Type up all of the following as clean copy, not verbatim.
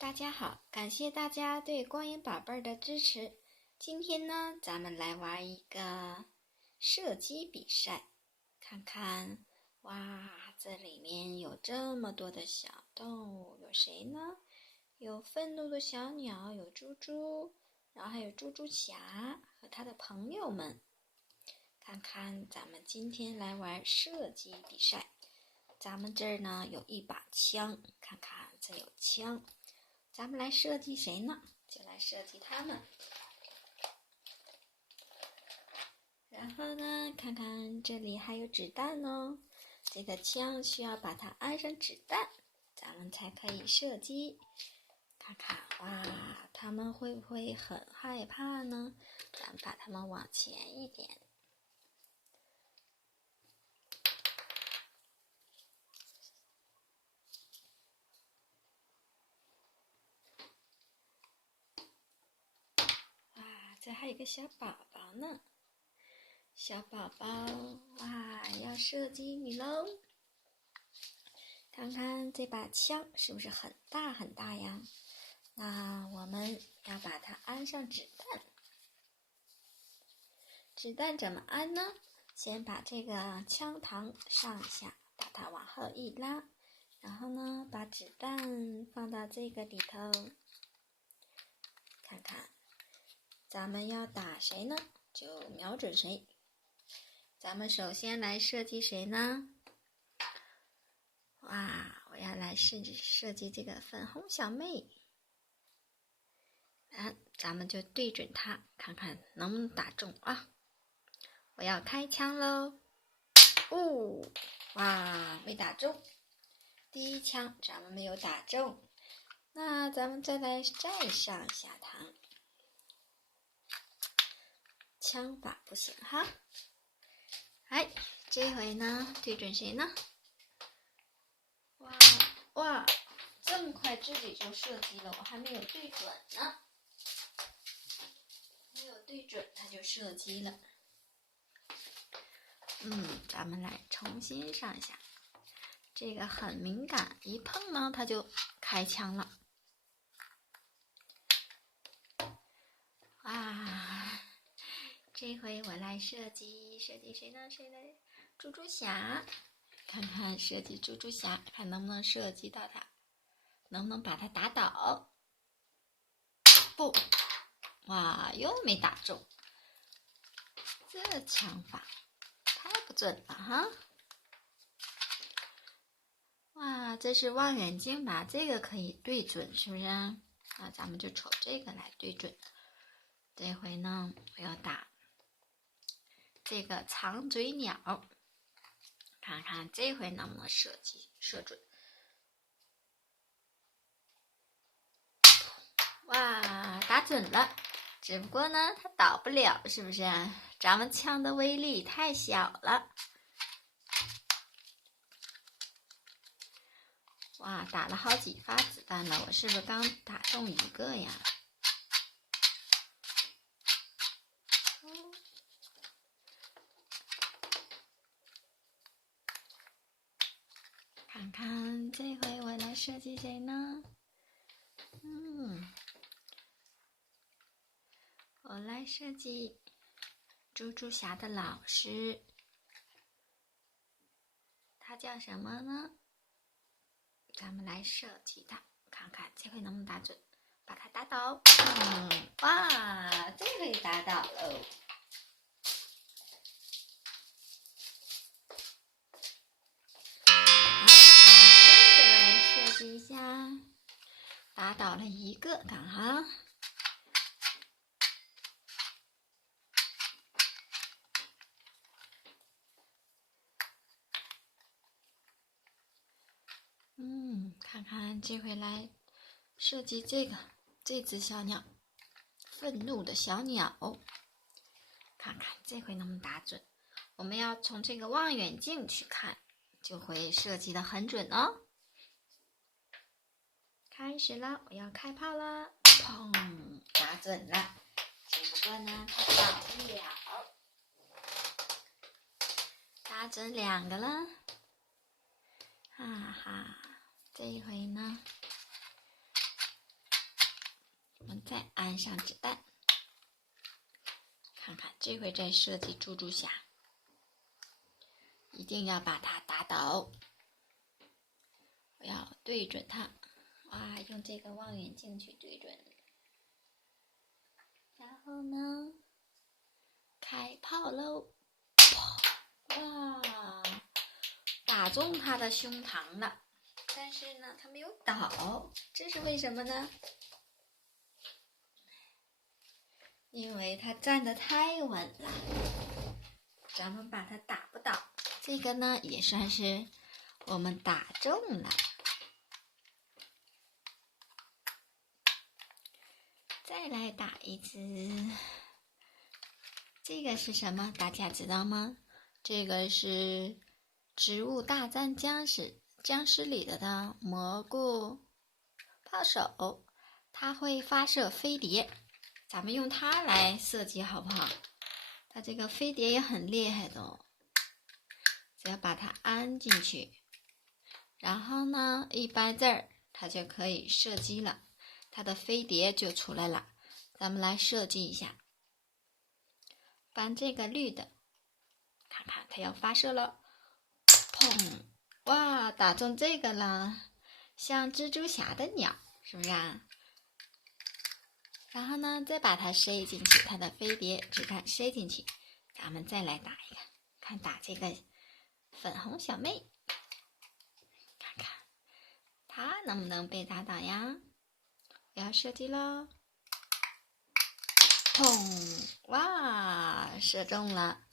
大家好，感谢大家对光盐宝贝的支持。今天呢，咱们来玩一个射击比赛，看看，哇，这里面有这么多的小动物，有谁呢？有愤怒的小鸟，有猪猪，然后还有猪猪侠和他的朋友们。看看咱们今天来玩射击比赛。咱们这儿呢有一把枪，看看这有枪。咱们来射击谁呢？就来射击他们。然后呢，看看这里还有子弹哦。这个枪需要把它安上子弹，咱们才可以射击。看看，哇，他们会不会很害怕呢？咱们把他们往前一点。这还有一个小宝宝呢，小宝宝，哇，要射击你喽！看看这把枪是不是很大很大呀？那我们要把它安上子弹。子弹怎么安呢？先把这个枪膛上下把它往后一拉，然后呢，把子弹放到这个里头，看看。咱们要打谁呢？就瞄准谁。咱们首先来射击谁呢？哇，我要来设计这个粉红小妹。咱们就对准她，看看能不能打中啊！我要开枪喽！哦，哇，没打中。第一枪咱们没有打中，那咱们再上下膛。枪法不行哈，哎，这回呢对准谁呢？哇，这么快自己就射击了，我还没有对准呢，没有对准他就射击了。咱们来重新上下，这个很敏感，一碰呢他就开枪了。哇！这回我来射击谁呢？谁来？猪猪侠，看看射击猪猪侠，看能不能射击到他，能不能把他打倒？不，哇，又没打中，这枪法太不准了哈！哇，这是望远镜吧？这个可以对准，是不是？那咱们就瞅这个来对准。这回呢，我要打这个长嘴鸟，看看这回能不能射准。哇，打准了，只不过呢它倒不了，是不是？咱们枪的威力太小了。哇，打了好几发子弹了，我是不是刚打中一个呀？看看这回我来射击谁呢？我来设计猪猪侠的老师，他叫什么呢？咱们来设计他，看看这回能不能打准，把他打倒。哇，这回打倒了。接着来设计一下，打倒了一个，看哈。看看这回来设计这只小鸟，愤怒的小鸟，看看这回能不能打准。我们要从这个望远镜去看，就会设计的很准哦。开始了，我要开炮了，砰，打准了。只不过呢，它倒不了，打准2个了。哈哈，这一回呢，再安上子弹。看看这回再设计猪猪侠，一定要把它打倒。我要对准它，哇，用这个望远镜去对准。然后呢，开炮喽！哇，打中他的胸膛了，但是呢，他没有倒，这是为什么呢？因为他站得太稳了，咱们把他打不倒。这个呢，也算是我们打中了。再来打一只，这个是什么？大家知道吗？这个是《植物大战僵尸》里的蘑菇炮手，它会发射飞碟。咱们用它来设计好不好？它这个飞碟也很厉害的哦。只要把它安进去，然后呢，一掰字儿，它就可以射击了，它的飞碟就出来了。咱们来设计一下，搬这个绿的，看看它要发射了，砰！哇，打中这个了，像蜘蛛侠的鸟，是不是啊？然后呢，再把它塞进去，它的飞碟子弹塞进去，咱们再来打一个，看打这个粉红小妹，看看它能不能被打倒呀？我要射击喽！砰！哇，射中了。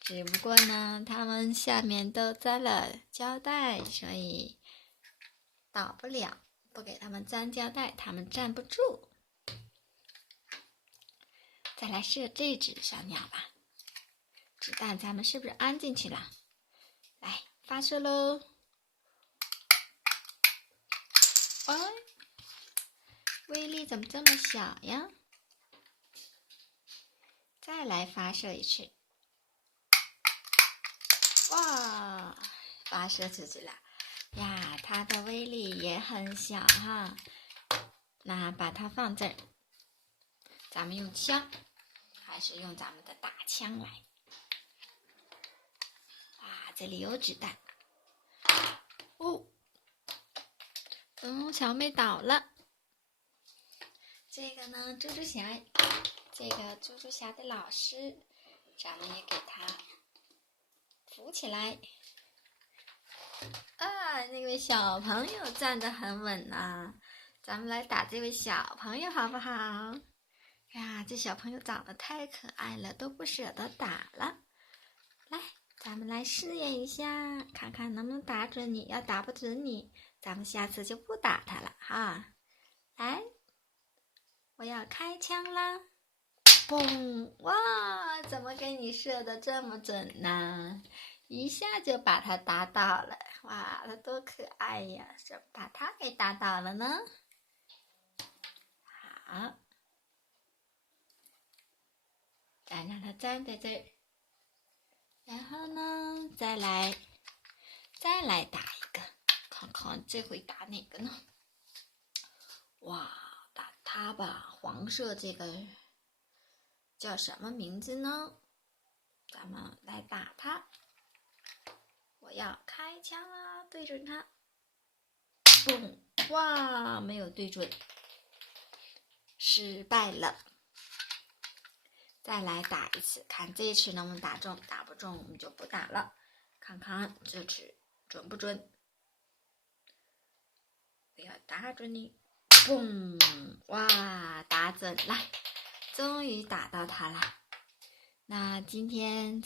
只不过呢，它们下面都粘了胶带，所以倒不了。不给它们粘胶带，它们站不住。再来射这只小鸟吧，子弹咱们是不是安进去了？来发射喽！哎，威力怎么这么小呀？再来发射一次，哇，发射出去了呀！它的威力也很小哈。那把它放这儿，咱们用枪。还是用咱们的大枪来。哇，这里有子弹。哦，小妹倒了。这个呢，猪猪侠，这个猪猪侠的老师，咱们也给他扶起来。啊，那位小朋友站得很稳啊，咱们来打这位小朋友好不好？呀，这小朋友长得太可爱了，都不舍得打了。来，咱们来试验一下，看看能不能打准你。要打不准你，咱们下次就不打他了哈。来，我要开枪啦！嘣！哇，怎么给你射得这么准呢？一下就把他打倒了。哇，他多可爱呀！怎么把他给打倒了呢？好。再让它站在这儿，然后呢，再来打一个，看看这回打哪个呢？哇，打它吧，黄色这个叫什么名字呢？咱们来打它。我要开枪啦，对准它，嘣！哇，没有对准，失败了。再来打一次，看这次能不能打中，打不中我们就不打了。看看这次准不准？我要打准你，嘣！哇，打准了，终于打到它了。那今天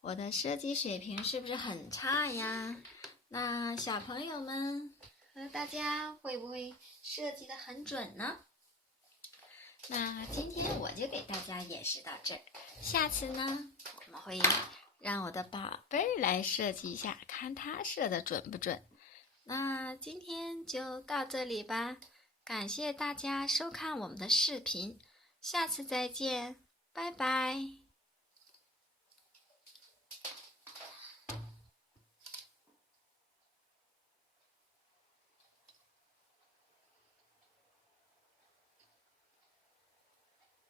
我的射击水平是不是很差呀？那小朋友们和大家会不会射击得很准呢？那今天我就给大家演示到这儿，下次呢，我们会让我的宝贝儿来设计一下，看他射得准不准。那今天就到这里吧，感谢大家收看我们的视频，下次再见，拜拜。